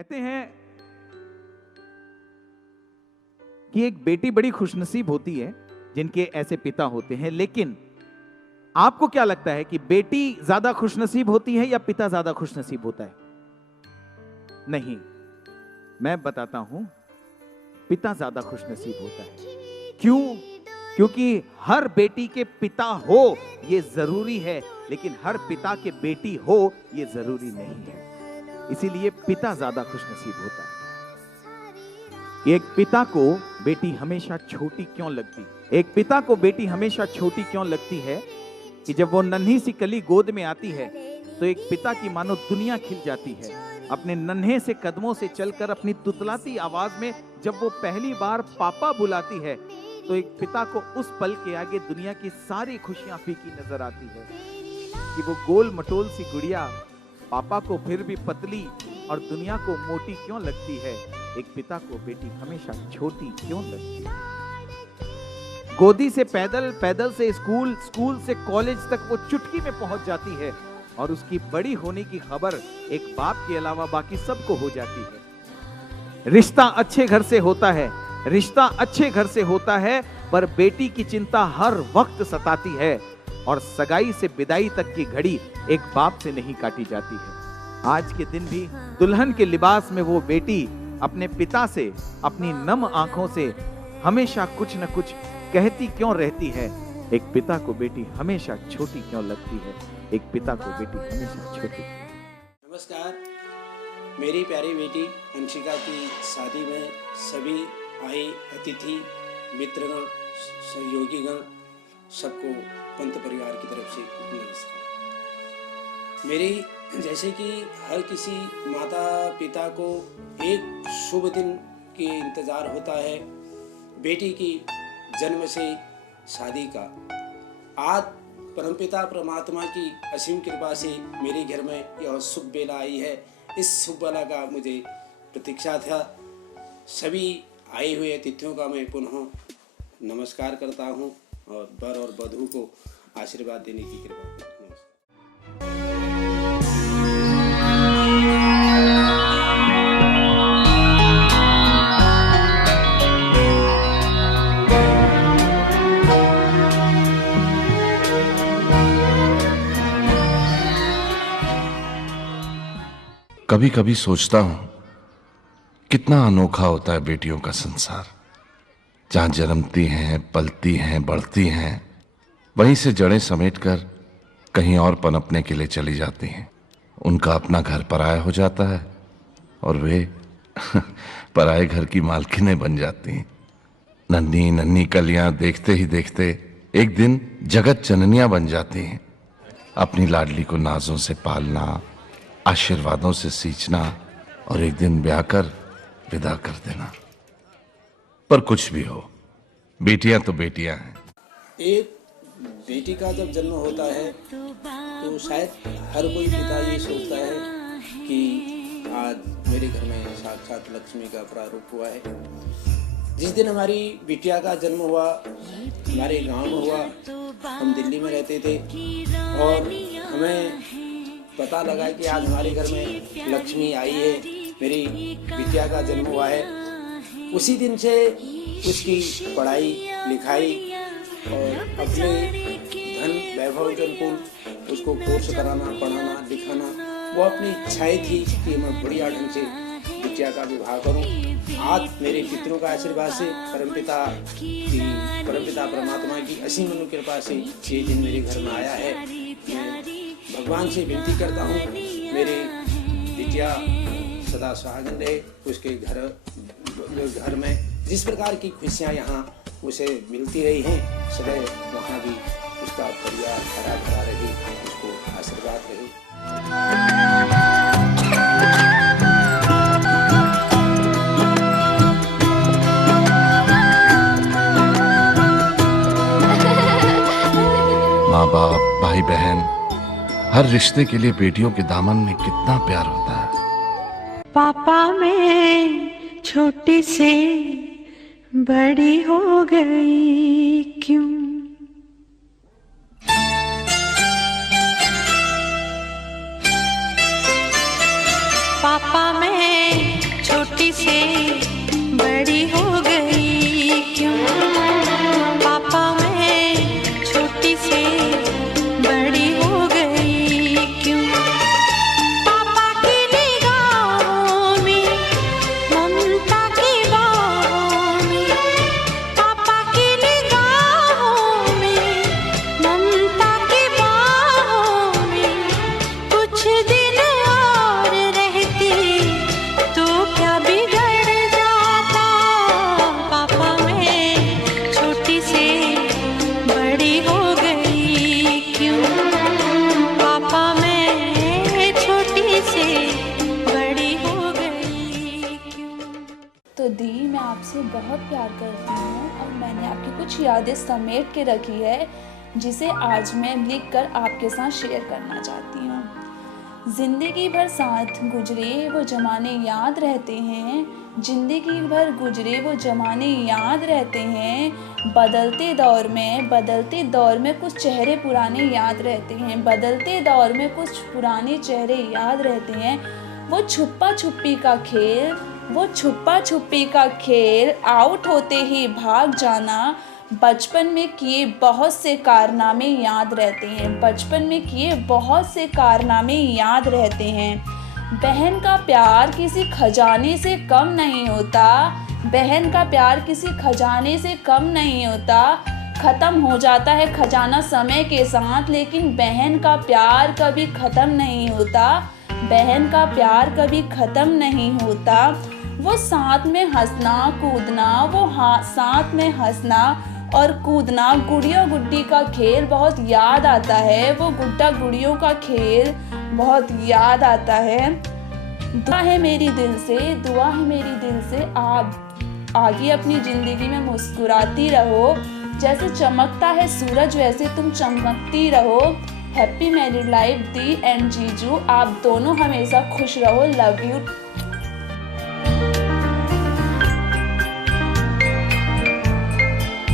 कहते हैं कि एक बेटी बड़ी खुशनसीब होती है जिनके ऐसे पिता होते हैं, लेकिन आपको क्या लगता है कि बेटी ज्यादा खुशनसीब होती है या पिता ज्यादा खुशनसीब होता है? नहीं, मैं बताता हूं, पिता ज्यादा खुशनसीब होता है। क्यों? क्योंकि हर बेटी के पिता हो यह जरूरी है, लेकिन हर पिता के बेटी हो यह जरूरी नहीं है। इसीलिए पिता ज्यादा खुशनसीब होता है। एक पिता को बेटी हमेशा छोटी क्यों लगती? एक पिता को बेटी हमेशा छोटी क्यों लगती है कि जब वो नन्ही सी कली गोद में आती है तो एक पिता की मानो दुनिया खिल जाती है। अपने नन्हे से कदमों से चलकर अपनी तुतलाती आवाज में जब वो पहली बार पापा बुलाती है तो एक पिता को उस पल के आगे दुनिया की सारी खुशियां फीकी नजर आती है कि वो गोल मटोल सी गुड़िया पापा को फिर भी पतली और दुनिया को मोटी क्यों लगती है। एक पिता को बेटी हमेशा छोटी क्यों लगती है? गोदी से पैदल, पैदल से स्कूल, स्कूल से कॉलेज तक वो चुटकी में पहुंच जाती है और उसकी बड़ी होने की खबर एक बाप के अलावा बाकी सबको हो जाती है। रिश्ता अच्छे घर से होता है, रिश्ता अच्छे घर से होता है, पर बेटी की चिंता हर वक्त सताती है और सगाई से विदाई तक की घड़ी एक बाप से नहीं काटी जाती है। आज के दिन भी दुल्हन के लिबास में वो बेटी अपने पिता से, अपनी नम आंखों से हमेशा कुछ न कुछ कहती क्यों रहती है? एक पिता को बेटी हमेशा छोटी क्यों लगती है? एक पिता को बेटी हमेशा छोटी। नमस्कार, मेरी प्यारी बेटी अंशिका की शादी में सभी आए अतिथि, मित्रगण, सहयोगीगण, सबको पंत परिवार की तरफ से नमस्कार। मेरी जैसे कि हर किसी माता पिता को एक शुभ दिन के इंतज़ार होता है, बेटी की जन्म से शादी का। आज परमपिता परमात्मा की असीम कृपा से मेरे घर में यह शुभ बेला आई है। इस शुभ बेला का मुझे प्रतीक्षा था। सभी आए हुए अतिथियों का मैं पुनः नमस्कार करता हूं और वर और वधू को आशीर्वाद देने की कृपा करता हूं। कभी कभी सोचता हूं कितना अनोखा होता है बेटियों का संसार। जहां जन्मती हैं, पलती हैं, बढ़ती हैं, वहीं से जड़ें समेटकर कहीं और पनपने के लिए चली जाती हैं। उनका अपना घर पराया हो जाता है और वे पराए घर की मालकिनें बन जाती हैं। नन्ही नन्ही कलियां देखते ही देखते एक दिन जगत जननियां बन जाती हैं। अपनी लाडली को नाजों से पालना, आशीर्वादों से सींचना और एक दिन ब्याह कर विदा कर देना। पर कुछ भी हो, बेटियां तो बेटियां हैं। एक बेटी का जब जन्म होता है तो शायद हर कोई पिता ये सोचता है कि आज मेरे घर में साक्षात लक्ष्मी का प्रारूप हुआ है। जिस दिन हमारी बिटिया का जन्म हुआ, हमारे गांव में हुआ, हम दिल्ली में रहते थे और हमें पता लगा कि आज हमारे घर में लक्ष्मी आई है, मेरी बिटिया का जन्म हुआ है। उसी दिन से उसकी पढ़ाई लिखाई और अपने धन वैभव के अनुकूल उसको कोर्स कराना, पढ़ाना, लिखाना, वो अपनी इच्छाएं थी कि मैं बढ़िया ढंग से बिटिया का विवाह करूं। आज मेरे पितरों का आशीर्वाद से, परमपिता परमात्मा की असीम अनुकृपा से ये दिन मेरे घर में आया है। मैं भगवान से विनती करता हूँ मेरे बिटिया सदा सुहागन रहे, उसके घर में जिस प्रकार की खुशियाँ यहाँ उसे मिलती रही हैं, सदैव वहाँ भी उसका परिवार हरा भरा रहे, उसको आशीर्वाद रहे। माँ बाप, भाई बहन, हर रिश्ते के लिए बेटियों के दामन में कितना प्यार होता है। पापा मैं छोटी से बड़ी हो गई क्यों? पापा मैं छोटी से बड़ी हो गई क्यों? पापा मैं छोटी से बड़ी हो गई क्यों? पापा की निगाहों में, ममता की बाहों में, पापा की निगाहों में, ममता की बाहों में, कुछ दिन और रहती तो क्या बिगड़ जाता? पापा मैं छोटी से बड़ी हो गई क्यों? पापा मैं छोटी से बड़ी हो गई क्यों? तो दी, मैं आपसे बहुत प्यार करती हूँ और मैंने आपकी कुछ यादें समेट के रखी है जिसे आज मैं लिखकर आपके साथ शेयर करना चाहती हूँ। जिंदगी भर साथ गुजरे वो जमाने याद रहते हैं, जिंदगी भर गुजरे वो जमाने याद रहते हैं। बदलते दौर में कुछ चेहरे पुराने याद रहते हैं, बदलते दौर में कुछ पुराने चेहरे याद रहते हैं। वो छुपा छुपी का खेल, आउट होते ही भाग जाना, बचपन में किए बहुत से कारनामे याद रहते हैं, बचपन में किए बहुत से कारनामे याद रहते हैं। बहन का प्यार किसी खजाने से कम नहीं होता, बहन का प्यार किसी खजाने से कम नहीं होता। ख़त्म हो जाता है खजाना समय के साथ, लेकिन बहन का प्यार कभी ख़त्म नहीं होता, बहन का प्यार कभी ख़त्म नहीं होता। वो साथ में हंसना कूदना, साथ में हंसना और कूदना, गुड़िया गुड्डी का खेल बहुत याद आता है, वो गुड्डा गुड़ियों का खेल बहुत याद आता है। दुआ है मेरी दिल से आप आगे अपनी ज़िंदगी में मुस्कुराती रहो, जैसे चमकता है सूरज वैसे तुम चमकती रहो। Happy married life the and जीजू, आप दोनों हमेशा खुश रहो। Love you.